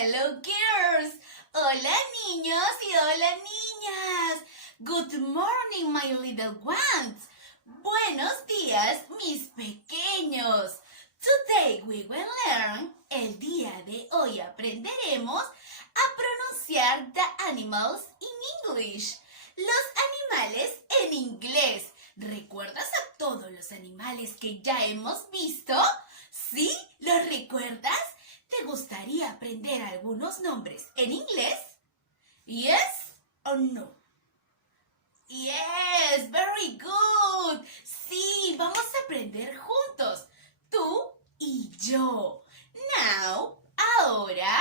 Hello, girls. Hola, niños y hola, niñas. Good morning, my little ones. Buenos días, mis pequeños. Today we will learn. El día de hoy aprenderemos a pronunciar the animals in English. Los animales en inglés. ¿Recuerdas a todos los animales que ya hemos visto? ¿Sí? ¿Los recuerdas? ¿Te gustaría aprender algunos nombres en inglés? Yes or no? Yes, very good. Sí, vamos a aprender juntos, tú y yo. Now, ahora,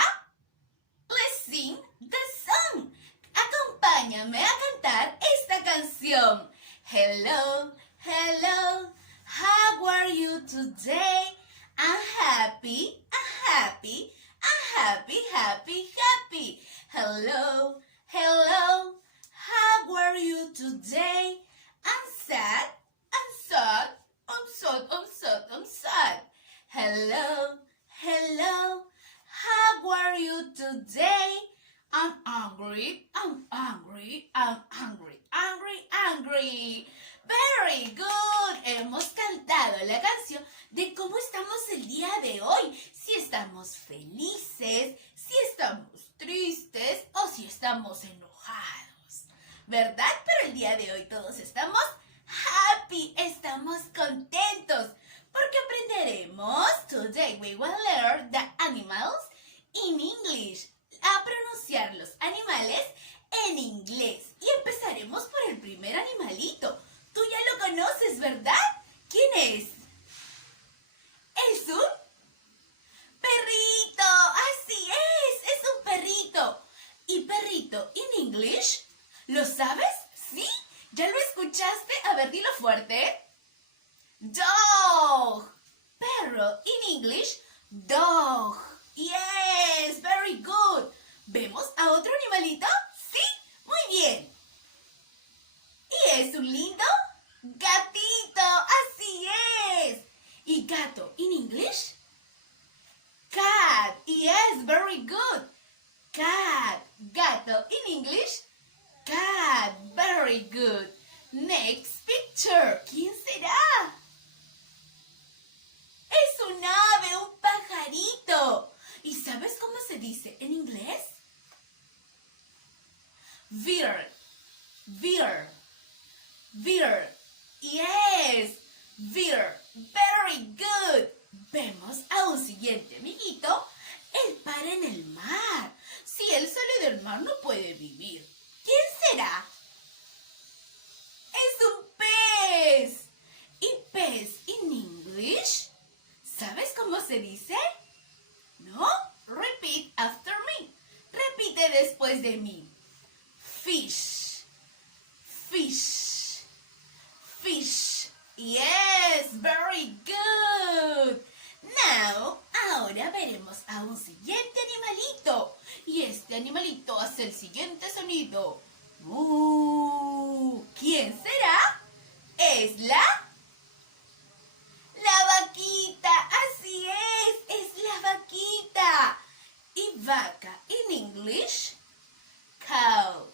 let's sing the song. Acompáñame a cantar esta canción. Hello, hello, how are you today? I'm happy, happy, happy, happy, happy. Hello, hello, how are you today? I'm sad, I'm sad, I'm sad, I'm sad, I'm sad. Hello, hello, how are you today? I'm angry, I'm angry, I'm angry, angry, angry. Very good. Hemos cantado la canción de cómo estamos el día de hoy. Si estamos felices, si estamos tristes o si estamos enojados. ¿Verdad? Pero el día de hoy todos estamos happy, estamos contentos. Porque aprenderemos, today we will learn the animals in English. A pronunciar los animales en inglés. Y empezaremos por el primer animalito. Tú ya lo conoces, ¿verdad? ¿Quién es? ¿Es un perrito? ¡Así es un perrito! ¿Y perrito in English? ¿Lo sabes? ¿Sí? ¿Ya lo escuchaste? A ver, dilo fuerte. Dog. Perro in English, dog. Yes, very good. ¿Vemos a otro animalito? Sí, muy bien. ¿Y es un lindo? Gatito, así es. ¿Y gato in English? Cat, yes, very good. Cat, gato in English? Cat, very good. Next picture, ¿quién será? Es un ave, un pajarito. ¿Y sabes cómo se dice en inglés? Bird, bird, bird. Yes, bird. Very good. Vemos a un siguiente amiguito. Él para en el mar. Si él sale del mar no puede vivir. ¿Quién será? Es un pez. ¿Y pez in English? ¿Sabes cómo se dice? ¿No? Repeat after me. Repite después de mí. Fish, fish, fish. Yes, very good. Now, ahora veremos a un siguiente animalito. Y este animalito hace el siguiente sonido. ¿Quién será? Es la vaquita. Así es la vaquita. ¿Y vaca in English? Cow.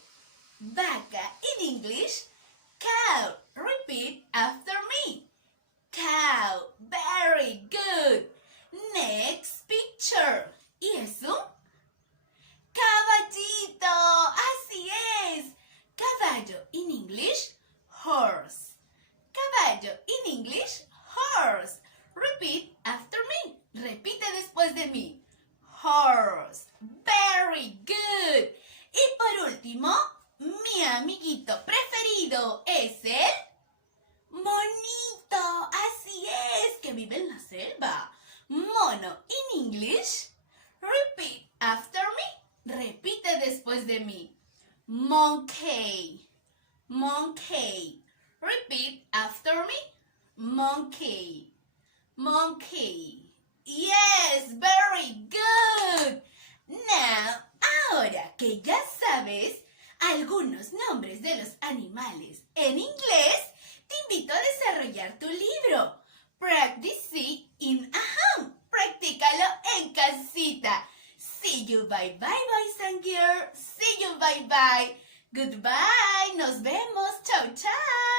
Vaca in English? Cow. Repeat after me. Cow. Very good. Next picture. ¿Y es un caballito? Así es. Caballo in English? Horse. Caballo in English? Horse. Repeat after me. Repite después de mí. Horse. Very good. Y por último, mi amiguito preferido es el monito. Así es, que vive en la selva. Mono in English. Repeat after me. Repite después de mí. Monkey. Monkey. Repeat after me. Monkey. Monkey. Yes, very good. Now, ahora que ya sabes algunos nombres de los animales en inglés, te invito a desarrollar tu libro. Practice in a home. Practícalo en casita. Sí, See you, bye bye, boys and girls. See you, bye bye. Goodbye. Nos vemos. Chao, chao.